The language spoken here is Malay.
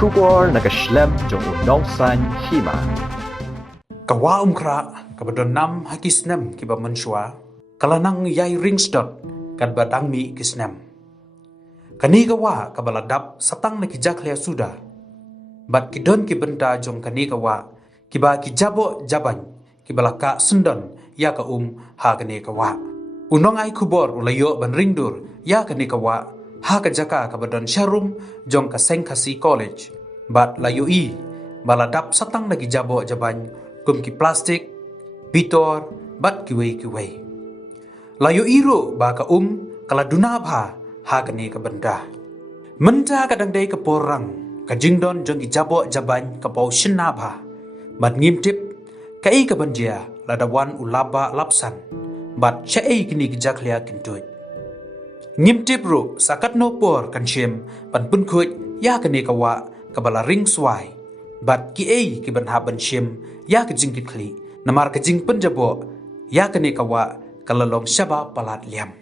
Schubor nakaslem jong unongsan hima. Kawa umkra kabadon nam hakisnem kiba mensua kalanang yai ringsdot kad badang mi kisnem. Kani kawa kabaladap satang na kijak lea suda. Bat kidon kibenta jong kani kawa kiba kijabo jaban kibalaka sundon ya ka ha kani kawa. Unong ay kubor ulayo ban ringdur ya kani kawa ha kajaka kabadon syarum jong kaseng kasi college. Bat layo i baladap satang na kijabo jaban kum ki plastik, bitor, bat kiwei. Layo iro ba ka kaladuna bha ha kani ka benda. Menta kadang day ka porang, ka jingdon jong ijabo jaban ka pau shinna bha. Bat ngimtip, ka ka banjia ladawan ulaba lapsan, bat syai kini kijak lia kintuit. Ngimtip ro sakat no por kan shem pan pun kuit ya kani kawa kabala ring swai. Bat ki ban haban shem ya kajing kikli namar kajing penjabo ya kani kawa kalalong syaba palat liam.